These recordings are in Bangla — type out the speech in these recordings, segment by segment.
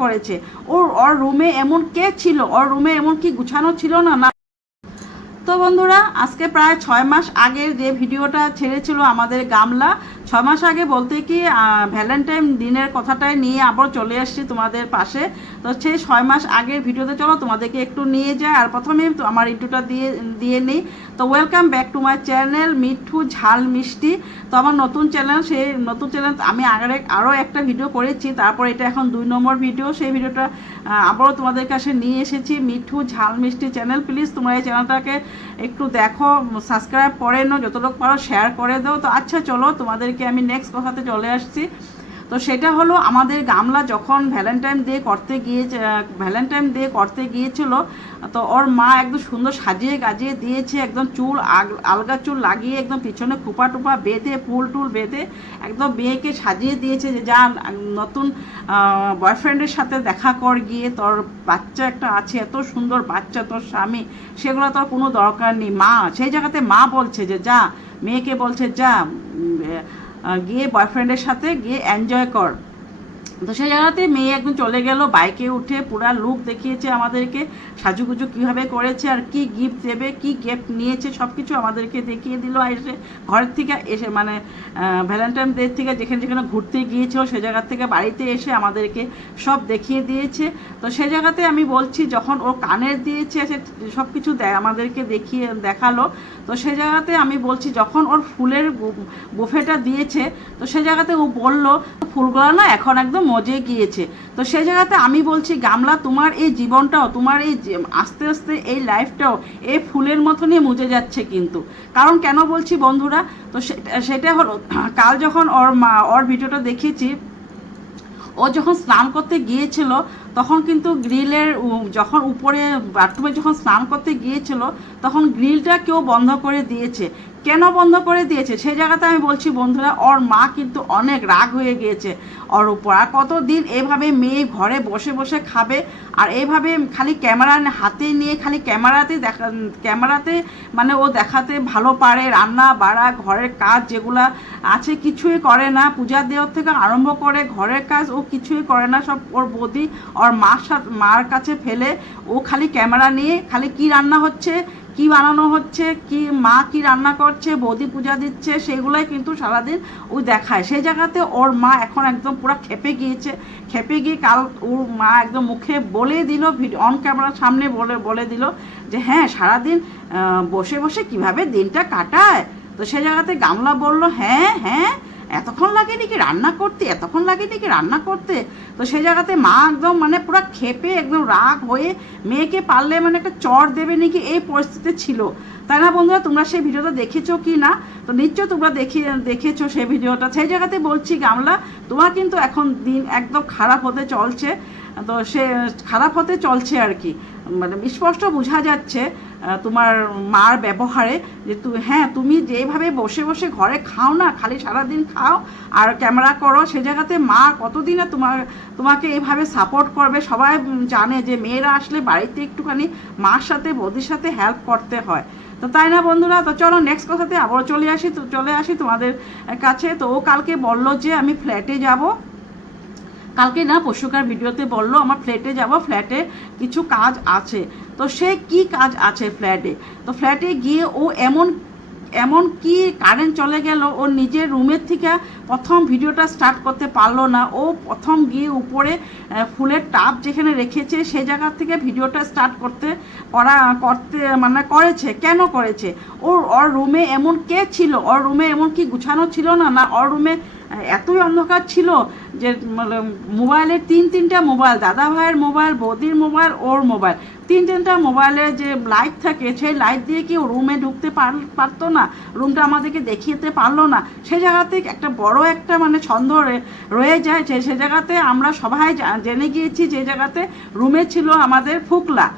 করেছে? ওর রুমে এমন কে ছিল? ওর রুমে এমন কি গুছানো ছিল না? না। তো বন্ধুরা, আজকে প্রায় 6 মাস আগের যে ভিডিওটা ছেড়েছিল আমাদের গামলা, 6 মাস আগে বলতে কি ভ্যালেন্টাইন দিনের কথাটাই নিয়ে আবার চলে আসছি তোমাদের পাশে। তো সেই 6 মাস আগের ভিডিওতে চলো তোমাদেরকে একটু নিয়ে যাই। আর প্রথমে তো আমার ইন্ট্রোটা দিয়ে নিই। তো welcome back to my channel Mithu ঝাল মিষ্টি। তো আমার নতুন চ্যানেল, সেই নতুন চ্যানেল আমি আরও একটা ভিডিও করেছি, তারপর এটা এখন 2 নম্বর ভিডিও। সেই ভিডিওটা আবারও তোমাদের কাছে নিয়ে এসেছি, মিঠু ঝাল মিষ্টি চ্যানেল। প্লিজ তোমরা এই চ্যানেলটাকে একটু দেখো, সাবস্ক্রাইব করে নাও, যতটুকু পারো শেয়ার করে দাও। তো আচ্ছা চলো তোমাদেরকে আমি নেক্সট কথাতে চলে আসছি। তো সেটা হলো আমাদের গামলা যখন ভ্যালেন্টাইন ডে করতে গিয়েছিল, তো ওর মা একদম সুন্দর সাজিয়ে গাজিয়ে দিয়েছে, একদম চুল আলগা চুল লাগিয়ে একদম পিছনে খোপা টুপা বেঁধে ফুল টুল বেঁধে একদম মেয়েকে সাজিয়ে দিয়েছে যে যা নতুন বয়ফ্রেন্ডের সাথে দেখা কর গিয়ে, তোর বাচ্চা একটা আছে, এত সুন্দর বাচ্চা, তোর স্বামী, সেগুলো তোর কোনো দরকার নেই। মা সেই জায়গাতে মা বলছে যে যা, মেয়েকে বলছে যা গিয়ে বয়ফ্রেন্ডের সাথে গিয়ে এনজয় কর। তো সেই জায়গাতে মেয়ে একদম চলে গেল, বাইকে উঠে পুরা লুক দেখিয়েছে আমাদেরকে, সাজুগুজু কীভাবে করেছে আর কি গিফট দেবে, কি গিফট নিয়েছে সব কিছু আমাদেরকে দেখিয়ে দিল। এসে ঘরের থেকে এসে মানে ভ্যালেন্টাইন ডে থেকে যেখানে যেখানে ঘুরতে গিয়েছিল সে জায়গার থেকে বাড়িতে এসে আমাদেরকে সব দেখিয়ে দিয়েছে। তো সেই জায়গাতে আমি বলছি যখন ও কানের দিয়েছে সব কিছু আমাদেরকে দেখালো। তো সেই জায়গাতে আমি বলছি যখন ওর ফুলের বুফেটা দিয়েছে, তো সেই জায়গাতে ও বললো ফুলগুলো না এখন একদম মজে গিয়েছে। তো সেই জায়গাতে আমি বলছি গামলা, তোমার এই জীবনটাও, তোমার এই আস্তে আস্তে এই লাইফটাও এই ফুলের মতনই মুজে যাচ্ছে কিন্তু। কারণ কেন বলছি বন্ধুরা, তো সেটা হলো কাল যখন ওর ভিডিওটা দেখেছি, ও যখন স্নান করতে গিয়েছিল তখন কিন্তু গ্রিলের যখন উপরে বাথরুমে যখন স্নান করতে গিয়েছিল তখন গ্রিলটা কেউ বন্ধ করে দিয়েছে। কেন বন্ধ করে দিয়েছে সেই জায়গাতে আমি বলছি বন্ধুরা, ওর মা কিন্তু অনেক রাগ হয়ে গিয়েছে ওর উপর। আর কতদিন এভাবে মেয়ে ঘরে বসে বসে খাবে, আর এইভাবে খালি ক্যামেরা হাতে নিয়ে খালি ক্যামেরাতে মানে ও দেখাতে ভালো পারে, রান্না বাড়া ঘরের কাজ যেগুলা আছে কিছুই করে না, পূজা দেওয়ার থেকে আরম্ভ করে ঘরের কাজ ও কিছুই করে না, সব ওর বৌদি ওর মার কাছে ফেলে ও খালি ক্যামেরা নিয়ে খালি কি রান্না হচ্ছে, কি বানানো হচ্ছে, কি মা কি রান্না করছে, বৌদি পূজা দিচ্ছে, সেগুলোই কিন্তু সারাদিন ওই দেখায়। সেই জায়গাতে ওর মা এখন একদম পুরো খেপে গিয়ে কাল ওর মা একদম মুখে বলে দিল, অন ক্যামেরার সামনে বলে দিল যে হ্যাঁ সারাদিন বসে বসে কিভাবে দিনটা কাটায়। তো সেই জায়গাতে গামলা বলল হ্যাঁ এতক্ষণ লাগে নাকি রান্না করতে। তো সেই জায়গাতে মা একদম মানে পুরো খেপে একদম রাগ হয়ে মেয়েকে পারলে মানে একটা চড় দেবে নাকি এই পরিস্থিতি ছিল, তাই না বন্ধুরা? তোমরা সেই ভিডিওটা দেখেছো কি না? তো নিশ্চয় তোমরা দেখেছো সেই ভিডিওটা। সেই জায়গাতে বলছি গামলা, তোমার কিন্তু এখন দিন একদম খারাপ হতে চলছে। তো সে খারাপ হতে চলছে আর কি, মানে স্পষ্ট বোঝা যাচ্ছে তোমার মার ব্যবহারে যে তুমি যেভাবে বসে বসে ঘরে খাও না, খালি সারাদিন খাও আর ক্যামেরা করো, সে জায়গাতে মা কতদিন তোমাকে এইভাবে সাপোর্ট করবে। সবাই জানে যে মেয়েরা আসলে বাড়িতে একটুখানি মার সাথে বৌদির সাথে হেল্প করতে হয়, তো তাই না বন্ধুরা? তো চলো নেক্সট কথাতে আবার চলে আসি তোমাদের কাছে। তো ও কালকে বললো যে আমি ফ্ল্যাটে যাব, কালকে না পরশুকার ভিডিওতে বললো আমার ফ্ল্যাটে যাব, ফ্ল্যাটে কিছু কাজ আছে। তো সে কি কাজ আছে ফ্ল্যাটে? তো ফ্ল্যাটে গিয়ে ও এমন কি কারেন্ট চলে গেল, ও নিজের রুমের থেকে প্রথম ভিডিওটা স্টার্ট করতে পারলো না। ও প্রথম গিয়ে উপরে ফুলের টাব যেখানে রেখেছে সেই জায়গা থেকে ভিডিওটা স্টার্ট করতে মানে করেছে। কেন করেছে? ওর রুমে এমন কে ছিল? ওর রুমে এমন কি গুছানো ছিল না? না ওর রুমে এতই অন্ধকার ছিল যে মোবাইলের তিনটা মোবাইল, দাদা ভাইয়ের মোবাইল, বৌদির মোবাইল, ওর মোবাইল, তিনটা মোবাইলের যে লাইট থাকে সেই লাইট দিয়ে কি ও রুমে ঢুকতে পারতো না? রুমটা আমাদেরকে দেখিয়েতে পারলো না? সেই জায়গাতে একটা বড় একটা মানে ছন্দ রয়ে যায়। সে জায়গাতে আমরা সবাই জেনে গিয়েছি যে জায়গাতে রুমে ছিল আমাদের ফুকলা।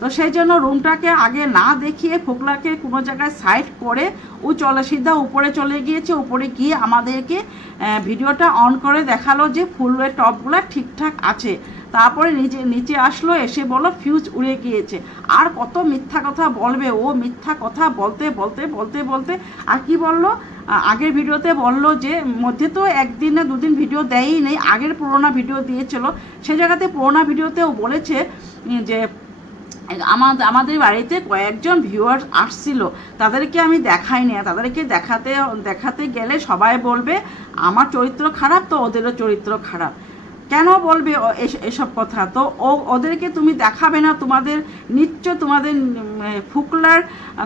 তো সেই জন্য রুমটাকে আগে না দেখিয়ে ফুকলাকে কোনো জায়গায় সাইড করে ও সিধা উপরে চলে গিয়েছে। উপরে গিয়ে আমাদেরকে ভিডিওটা অন করে দেখালো যে ফুলের টপগুলো ঠিকঠাক আছে। তারপরে নিচে আসলো, এসে বললো ফিউজ উড়ে গিয়েছে। আর কত মিথ্যা কথা বলবে ও, মিথ্যা কথা বলতে আর কি বললো, আগের ভিডিওতে বললো যে মধ্যে তো একদিন না দুদিন ভিডিও দেয়ই নেই, আগের পুরোনো ভিডিও দিয়েছিল, সে জায়গাতে পুরোনো ভিডিওতেও বলেছে যে আমাদের বাড়িতে কয়েকজন ভিউয়ার্স আসছিল, তাদেরকে আমি দেখাইনি, তাদেরকে দেখাতে গেলে সবাই বলবে আমার চরিত্র খারাপ, তো ওদেরও চরিত্র খারাপ। কেন বলবে এসব কথা? তো ওদেরকে তুমি দেখাবে না, তোমাদের তোমাদের ফুকলার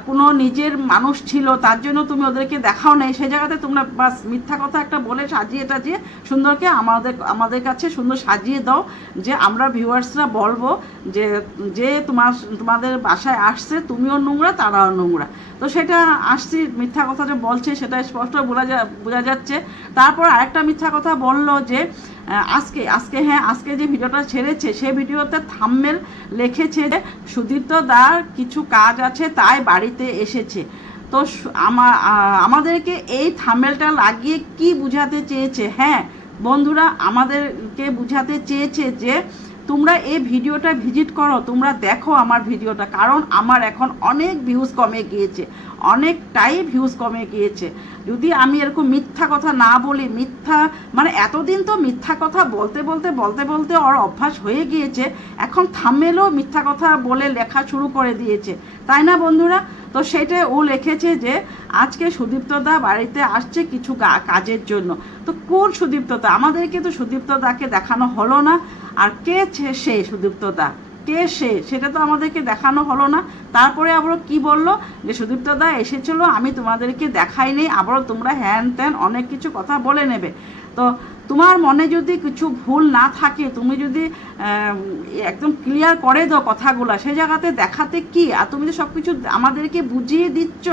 কোনো নিজের মানুষ ছিল, তার জন্য তুমি ওদেরকে দেখাও নাই, সে জায়গাতে তোমরা বাস মিথ্যা কথা একটা বলে সাজিয়ে টাজিয়ে সুন্দরকে আমাদের কাছে সুন্দর সাজিয়ে দাও, যে আমরা ভিউয়ার্সরা বলবো যে তোমাদের বাসায় আসছে, তুমিও নোংরা তারাও নোংরা। তো সেটা আসছি মিথ্যা কথা যে বলছে সেটা স্পষ্ট বোঝা যাচ্ছে। তারপর আরেকটা মিথ্যা কথা বললো যে আজকে যে ভিডিওটা ছেড়েছে সে ভিডিওতে থাম্বনেল লিখেছে যে সুদীপ্ত দার কিছু কাজ আছে তাই বাড়িতে এসেছে। তো আমাদেরকে এই থাম্বনেলটা লাগিয়ে কি বুঝাতে চেয়েছে? হ্যাঁ বন্ধুরা, আমাদেরকে বুঝাতে চেয়েছে যে তোমরা এই ভিডিওটা ভিজিট করো, তোমরা দেখো আমার ভিডিওটা, কারণ আমার এখন অনেক ভিউজ কমে গিয়েছে, অনেকটাই ভিউজ কমে গিয়েছে। যদি আমি এরকম মিথ্যা কথা না বলি, মানে এতদিন তো মিথ্যা কথা বলতে ওর অভ্যাস হয়ে গিয়েছে, এখন থাম্বনেলও মিথ্যা কথা বলে লেখা শুরু করে দিয়েছে, তাই না বন্ধুরা? তো সেটা ও লিখেছে যে আজকে সুদীপ্তদা বাড়িতে আসছে কিছু কাজের জন্য। তো কোন সুদীপ্তদা? আমাদেরকে তো সুদীপ্তদাকে দেখানো হলো না, আর কে সে সুদীপ্তদা, কে সেটা তো আমাদেরকে দেখানো হলো না। তারপরে আবারও কি বললো যে সুদীপ্তদা এসেছিলো, আমি তোমাদেরকে দেখাই নেই, আবারও তোমরা হ্যান ত্যান অনেক কিছু কথা বলে নেবে। তো তোমার মনে যদি কিছু ভুল না থাকে, তুমি যদি একদম ক্লিয়ার করে দাও কথাগুলো, সেই জায়গাতে দেখাতে কি? আর তুমি তো সব কিছু আমাদেরকে বুঝিয়ে দিচ্ছ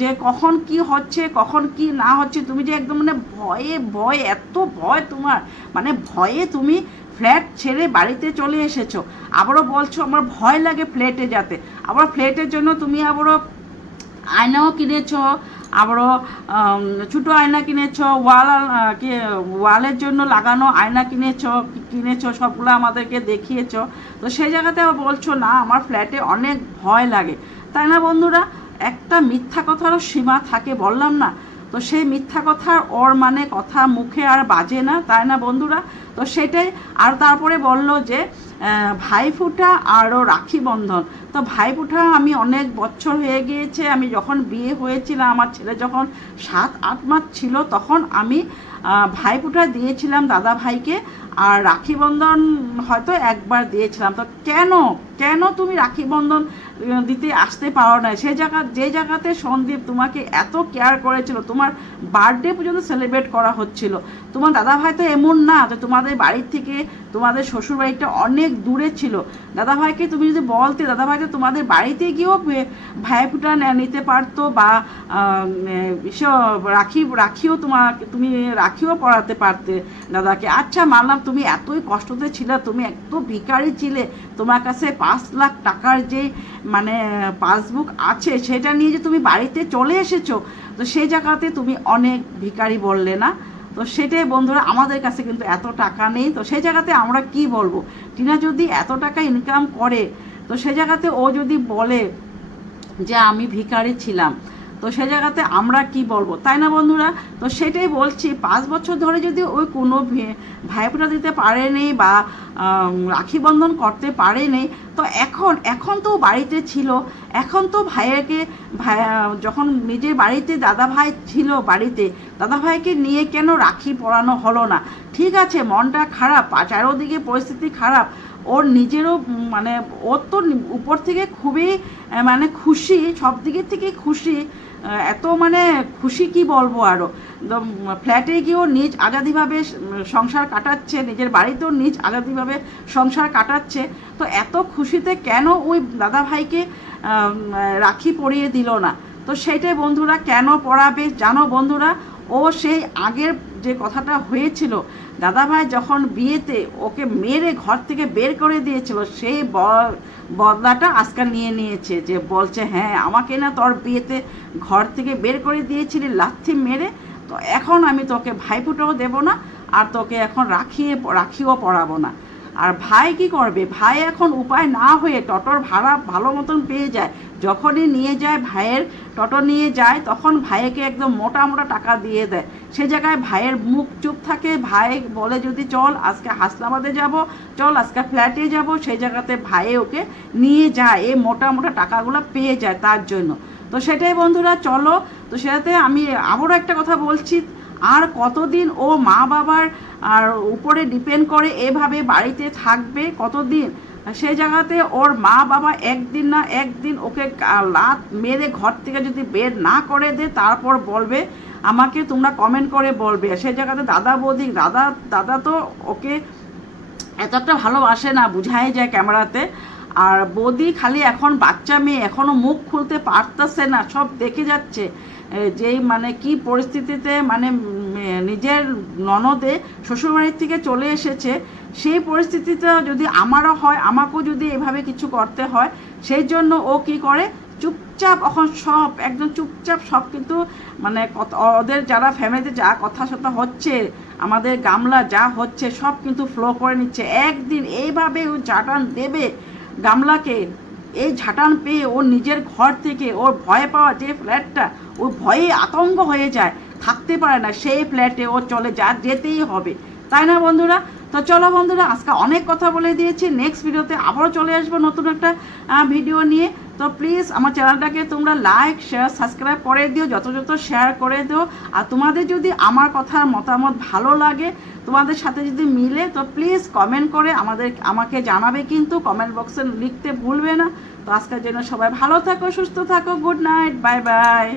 যে কখন কি হচ্ছে কখন কি না হচ্ছে, তুমি যে একদম মানে ভয়ে এত ভয় তোমার, মানে ভয়ে তুমি ফ্ল্যাট ছেড়ে বাড়িতে চলে এসেছো, আবারও বলছো আমার ভয় লাগে ফ্ল্যাটে যেতে, আবার ফ্ল্যাটের জন্য তুমি আবারও আয়নাও কিনেছো, আবারও ছোটো আয়না কিনেছো, ওয়ালের জন্য লাগানো আয়না কিনেছো, সবগুলো আমাদেরকে দেখিয়েছো। তো সেই জায়গাতে আবার বলছো না আমার ফ্ল্যাটে অনেক ভয় লাগে, তাই না বন্ধুরা? একটা মিথ্যা কথারও সীমা থাকে, বললাম না? তো সেই মিথ্যা কথার ওর মানে কথা মুখে আর বাজে না, তাই না বন্ধুরা? তো সেটাই। আর তারপরে বলল যে ভাইফোঁটা আরও রাখি বন্ধন। তো ভাইফোঁটা আমি অনেক বছর হয়ে গিয়েছে, আমি যখন বিয়ে হয়েছিলাম, আমার ছেলে যখন 7-8 মাস ছিল, তখন আমি ভাইফোঁটা দিয়েছিলাম দাদা ভাইকে, আর রাখি বন্ধন হয়তো একবার দিয়েছিলাম। তো কেন তুমি রাখি বন্ধন দিতে আসতে পারো না? যে জায়গাতে সন্দীপ তোমাকে এত কেয়ার করেছিল, তোমার বার্থডে পর্যন্ত সেলিব্রেট করা হচ্ছিল, তোমার দাদা ভাই তো এমন না যে তোমাদের বাড়ির থেকে তোমাদের শ্বশুর বাড়িটা অনেক দূরে ছিল, দাদা ভাইকে তুমি যদি বলতে, দাদা ভাই তো তোমাদের বাড়িতে গিয়েও ভাইফোঁটা নিতে পারতো, বা তুমি রাখিও পড়াতে পারতে দাদাকে। আচ্ছা মানলাম তুমি এতই কষ্টতে ছিলে, তুমি এত ভিখারি ছিলে, তোমার কাছে 5 লাখ টাকার যে মানে পাসবুক আছে সেটা নিয়ে যে তুমি বাড়িতে চলে এসেছো, তো সেই জায়গাতে তুমি অনেক ভিখারি বললে না? তো সেটাই বন্ধুরা, আমাদের কাছে কিন্তু এত টাকা নেই, তো সেই জায়গাতে আমরা কি বলবো? টিনা যদি এত টাকা ইনকাম করে, তো সেই জায়গাতে ও যদি বলে যে আমি ভিখারি ছিলাম, তো সে জায়গাতে আমরা কি বলবো, তাই না বন্ধুরা? তো সেটাই বলছি, 5 বছর ধরে যদি ওই কোনো ভাইফোঁটা দিতে পারেনি বা রাখি বন্ধন করতে পারেনি, তো এখন তো বাড়িতে ছিল, এখন তো যখন নিজের বাড়িতে দাদা ভাই ছিল, বাড়িতে দাদা ভাইকে নিয়ে কেন রাখি পরানো হলো না? ঠিক আছে মনটা খারাপ, চারোদিকে পরিস্থিতি খারাপ, ওর নিজেরও মানে ওর তো উপর থেকে খুবই মানে খুশি, সব দিকের থেকে খুশি, এত মানে খুশি কি বলবো আরও। ফ্ল্যাটে গিয়েও নিজ আজাদিভাবে সংসার কাটাচ্ছে, নিজের বাড়িতেও নিজ আজাদিভাবে সংসার কাটাচ্ছে, তো এত খুশিতে কেন ওই দাদা ভাইকে রাখি পরিয়ে দিল না? তো সেইটাই বন্ধুরা, কেন পড়াবে জানো বন্ধুরা? ও সেই আগের যে কথাটা হয়েছিল, দাদাভাই যখন বিয়েতে ওকে মেরে ঘর থেকে বের করে দিয়েছিল, সেই বদলাটা আজকে নিয়েছে, যে বলছে হ্যাঁ আমাকে না তোর বিয়েতে ঘর থেকে বের করে দিয়েছিলি লাথি মেরে, তো এখন আমি তোকে ভাইফোঁটাও দেবো না, আর তোকে এখন রাখিও পড়াবো না। আর ভাই কি করবে, ভাই এখন উপায় না হয়ে টোটোর ভাড়া ভালো মতন পেয়ে যায়, যখনই নিয়ে যায় ভাইয়ের টোটো নিয়ে যায় তখন ভাইকে একদম মোটা মোটা টাকা দিয়ে দেয়। সে জায়গায় ভাইয়ের মুখ চুপ থাকে, ভাই বলে যদি চল আজকে হাসনাবাদে যাব, চল আজকে ফ্ল্যাটে যাব, সেই জায়গাতে ভাই ওকে নিয়ে যায়, এই মোটা মোটা টাকাগুলো পেয়ে যায় তার জন্য। তো সেটাই বন্ধুরা, চলো তো সেটাতে আমি আবারও একটা কথা বলছি, আর কতদিন ও মা বাবার আর উপরে ডিপেন্ড করে এভাবে বাড়িতে থাকবে কতদিন? সেই জায়গাতে ওর মা বাবা একদিন না একদিন ওকে লাত মেরে ঘর থেকে যদি বের না করে দে, তারপর বলবে আমাকে, তোমরা কমেন্ট করে বলবে। সেই জায়গাতে দাদা বৌদি, দাদা তো ওকে এতটা ভালোবাসে না, বুঝাই যায় ক্যামেরাতে। আর বৌদি খালি এখন বাচ্চা মেয়ে, এখনও মুখ খুলতে পারতেছে না, সব দেখে যাচ্ছে যেই মানে কি পরিস্থিতিতে মানে নিজের ননদে শ্বশুরবাড়ির থেকে চলে এসেছে, সেই পরিস্থিতিটা যদি আমারও হয়, আমাকেও যদি এভাবে কিছু করতে হয়, সেই জন্য ও কি করে চুপচাপ এখন সব একদম চুপচাপ সব কিন্তু মানে ওদের যারা ফ্যামিলিতে যা কথা সথা হচ্ছে, আমাদের গামলা যা হচ্ছে সব কিন্তু ফ্লো করে নিচ্ছে। একদিন এইভাবে ও ঝাঁটান দেবে গামলাকে, এই ঝাঁটান পেয়ে ওর নিজের ঘর থেকে ওর ভয় পাওয়া যে ফ্ল্যাটটা, ও ভয়ে আতঙ্ক হয়ে যায়, থাকতে পারে না, সেই ফ্ল্যাটে ও চলে যেতেই হবে, তাই না বন্ধুরা? তো চলো বন্ধুরা, আজকে অনেক কথা বলে দিয়েছি, নেক্সট ভিডিওতে আবারও চলে আসবো নতুন একটা ভিডিও নিয়ে। তো প্লিজ আমার চ্যানেলটাকে তোমরা লাইক শেয়ার সাবস্ক্রাইব করে দিও, যত শেয়ার করে দিও। আর তোমাদের যদি আমার কথার মতামত ভালো লাগে, তোমাদের সাথে যদি মিলে, তো প্লিজ কমেন্ট করে আমাকে জানাবে, কিন্তু কমেন্ট বক্সে লিখতে ভুলবে না। তো আজকের জন্য সবাই ভালো থাকো, সুস্থ থাকো, গুড নাইট, বাই বাই।